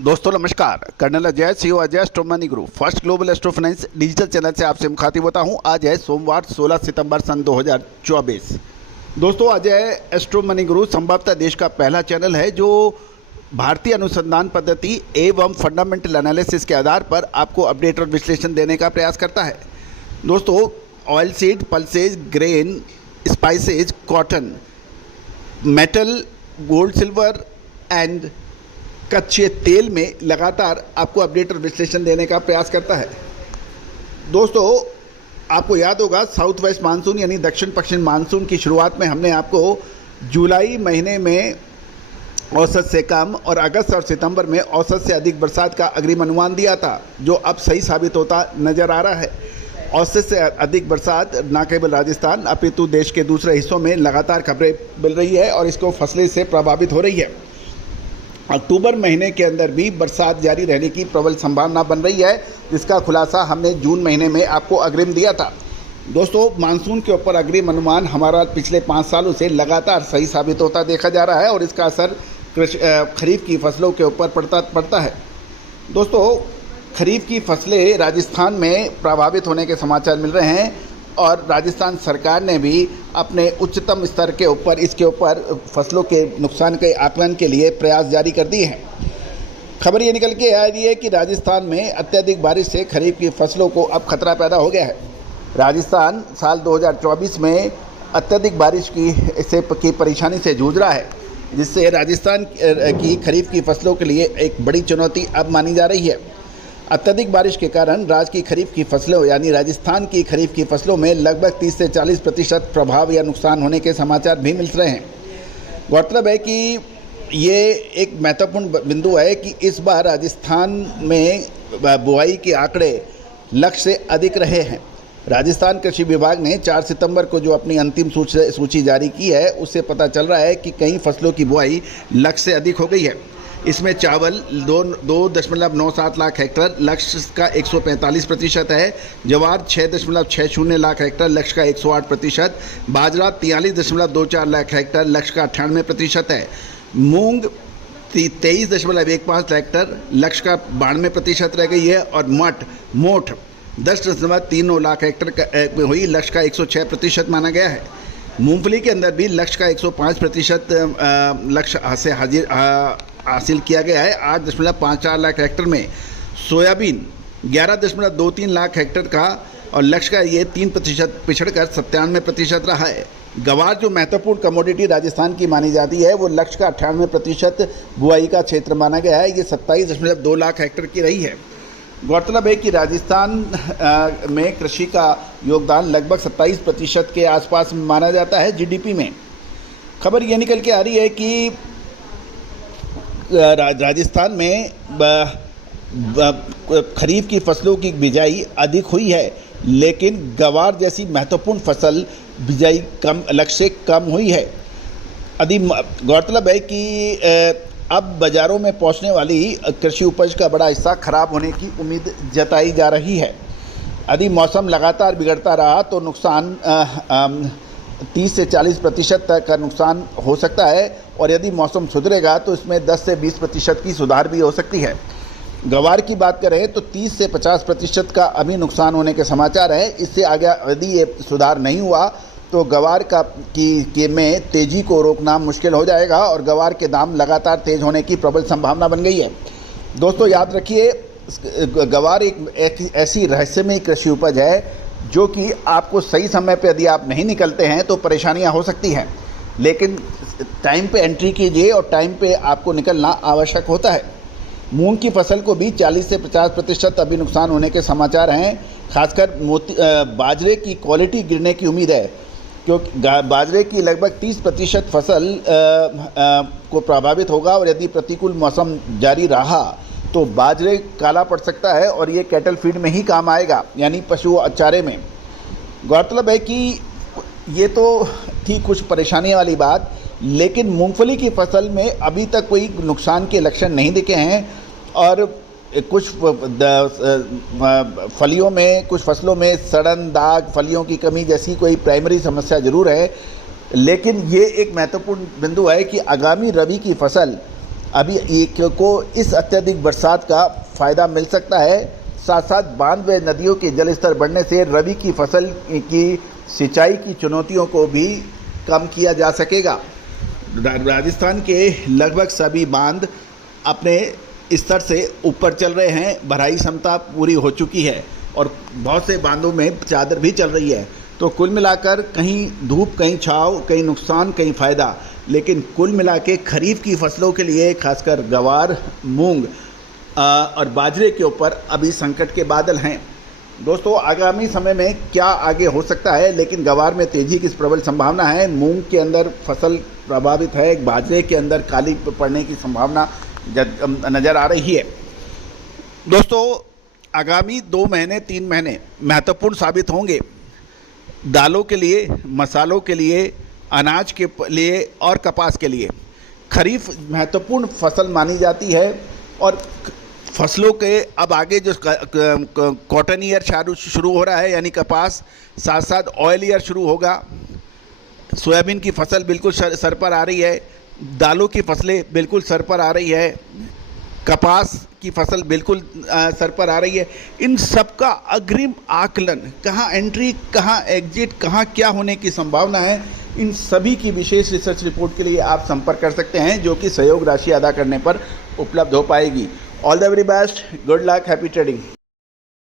दोस्तों नमस्कार। Colonel Ajay CO Ajay astro money group first global astro finance digital channel से आपसे मुखातिब होता हूं। आज है सोमवार 16 सितंबर सन 2024। दोस्तों अजय एस्ट्रो मनी ग्रुप संभवतः देश का पहला चैनल है जो भारतीय अनुसंधान पद्धति एवं फंडामेंटल एनालिसिस के आधार पर आपको अपडेट और विश्लेषण देने का प्रयास करता है। दोस्तों oil seed, pulses, grain, spices, cotton, metal, gold, silver and कच्चे तेल में लगातार आपको अपडेट और विश्लेषण देने का प्रयास करता है। दोस्तों आपको याद होगा साउथ वेस्ट मानसून यानी दक्षिण पश्चिम मानसून की शुरुआत में हमने आपको जुलाई महीने में औसत से कम और अगस्त और सितंबर में औसत से अधिक बरसात का अग्रिम अनुमान दिया था, जो अब सही साबित होता नज़र आ रहा है। औसत से अधिक बरसात न केवल राजस्थान अपितु देश के दूसरे हिस्सों में लगातार खबरें मिल रही है और इसको फसलें से प्रभावित हो रही है। अक्टूबर महीने के अंदर भी बरसात जारी रहने की प्रबल संभावना बन रही है, जिसका खुलासा हमने जून महीने में आपको अग्रिम दिया था। दोस्तों मानसून के ऊपर अग्रिम अनुमान हमारा पिछले 5 सालों से लगातार सही साबित होता देखा जा रहा है और इसका असर खरीफ की फसलों के ऊपर पड़ता है। दोस्तों खरीफ की फसलें राजस्थान में प्रभावित होने के समाचार मिल रहे हैं और राजस्थान सरकार ने भी अपने उच्चतम स्तर के ऊपर इसके ऊपर फसलों के नुकसान के आकलन के लिए प्रयास जारी कर दिए हैं। खबर ये निकल के आ रही है कि राजस्थान में अत्यधिक बारिश से खरीफ की फसलों को अब खतरा पैदा हो गया है। राजस्थान साल 2024 में अत्यधिक बारिश की परेशानी से जूझ रहा है, जिससे राजस्थान की खरीफ की फसलों के लिए एक बड़ी चुनौती अब मानी जा रही है। अत्यधिक बारिश के कारण राज्य की खरीफ की फसलों यानी राजस्थान की खरीफ की फसलों में लगभग 30 से 40% प्रभाव या नुकसान होने के समाचार भी मिल रहे हैं। गौरतलब है कि ये एक महत्वपूर्ण बिंदु है कि इस बार राजस्थान में बुआई के आंकड़े लक्ष्य से अधिक रहे हैं। राजस्थान कृषि विभाग ने 4 सितंबर को जो अपनी अंतिम सूची जारी की है, उससे पता चल रहा है कि कई फसलों की बुआई लक्ष्य से अधिक हो गई है। इसमें चावल 2.97 लाख हेक्टर लक्ष्य का 145% है, जवार 6.60 लाख हेक्टर लक्ष्य का 108%, बाजरा 43.24 लाख हेक्टर लक्ष्य का 98% है, मूंग 23.15 हेक्टर लक्ष्य का 92% रह गई है और मोठ 10.39 लाख हेक्टर में हुई लक्ष्य का 106% माना गया है। मूंगफली के अंदर भी लक्ष्य का 105% लक्ष्य से हासिल किया गया है। 8.54 लाख हेक्टर में सोयाबीन 11.23 लाख हेक्टर का और लक्ष्य का ये 3% पिछड़कर 97% रहा है। गवार जो महत्वपूर्ण कमोडिटी राजस्थान की मानी जाती है, वो लक्ष्य का 98% बुआई का क्षेत्र माना गया है। ये 27.2 लाख हेक्टर की रही है। गौरतलब है कि राजस्थान में कृषि का योगदान लगभग 27% के आसपास माना जाता है जीडीपी में। खबर ये निकल के आ रही है कि राजस्थान में खरीफ की फसलों की बिजाई अधिक हुई है, लेकिन गवार जैसी महत्वपूर्ण फसल बिजाई कम लक्ष्य से कम हुई है। गौरतलब है कि अब बाज़ारों में पहुंचने वाली कृषि उपज का बड़ा हिस्सा खराब होने की उम्मीद जताई जा रही है। यदि मौसम लगातार बिगड़ता रहा तो नुकसान 30 से 40% तक का नुकसान हो सकता है और यदि मौसम सुधरेगा तो इसमें 10 से 20% की सुधार भी हो सकती है। गवार की बात करें तो 30 से 50% का अभी नुकसान होने के समाचार है। इससे आगे यदि ये सुधार नहीं हुआ तो गवार में तेज़ी को रोकना मुश्किल हो जाएगा और गवार के दाम लगातार तेज़ होने की प्रबल संभावना बन गई है। दोस्तों याद रखिए, गवार एक ऐसी रहस्यमयी कृषि उपज है जो कि आपको सही समय पे यदि आप नहीं निकलते हैं तो परेशानियां हो सकती हैं, लेकिन टाइम पे एंट्री कीजिए और टाइम पे आपको निकलना आवश्यक होता है। मूंग की फसल को भी 40 से 50% अभी नुकसान होने के समाचार हैं। खासकर बाजरे की क्वालिटी गिरने की उम्मीद है, क्योंकि बाजरे की लगभग 30% फसल को प्रभावित होगा और यदि प्रतिकूल मौसम जारी रहा तो बाजरे काला पड़ सकता है और ये कैटल फीड में ही काम आएगा, यानी पशु चारे में। गौरतलब है कि ये तो थी कुछ परेशानी वाली बात, लेकिन मूंगफली की फसल में अभी तक कोई नुकसान के लक्षण नहीं दिखे हैं और कुछ फलियों में, कुछ फसलों में सड़न, दाग, फलियों की कमी जैसी कोई प्राइमरी समस्या ज़रूर है, लेकिन ये एक महत्वपूर्ण बिंदु है कि आगामी रबी की फसल अभी एक को इस अत्यधिक बरसात का फ़ायदा मिल सकता है। साथ साथ बांध व नदियों के जलस्तर बढ़ने से रबी की फसल की सिंचाई की चुनौतियों को भी कम किया जा सकेगा। राजस्थान के लगभग सभी बांध अपने स्तर से ऊपर चल रहे हैं, भराई क्षमता पूरी हो चुकी है और बहुत से बांधों में चादर भी चल रही है। तो कुल मिलाकर कहीं धूप, कहीं छाँव, कहीं नुकसान, कहीं फ़ायदा, लेकिन कुल मिला के खरीफ की फसलों के लिए खासकर गवार, मूंग और बाजरे के ऊपर अभी संकट के बादल हैं। दोस्तों, आगामी समय में क्या आगे हो सकता है, लेकिन गवार में तेज़ी की प्रबल संभावना है, मूंग के अंदर फसल प्रभावित है, बाजरे के अंदर काली पड़ने की संभावना नज़र आ रही है। दोस्तों, आगामी 2 महीने 3 महीने महत्वपूर्ण साबित होंगे दालों के लिए, मसालों के लिए, अनाज के लिए और कपास के लिए। खरीफ महत्वपूर्ण फसल मानी जाती है और फसलों के अब आगे जो कॉटन ईयर शुरू हो रहा है यानी कपास, साथ साथ ऑयल ईयर शुरू होगा। सोयाबीन की फसल बिल्कुल सर पर आ रही है, दालों की फसलें बिल्कुल सर पर आ रही है, कपास की फसल बिल्कुल सर पर आ रही है। इन सब का अग्रिम आकलन, कहाँ एंट्री, कहाँ एग्जिट, कहाँ क्या होने की संभावना है, इन सभी की विशेष रिसर्च रिपोर्ट के लिए आप संपर्क कर सकते हैं, जो कि सहयोग राशि अदा करने पर उपलब्ध हो पाएगी। All the very best, good luck, happy trading.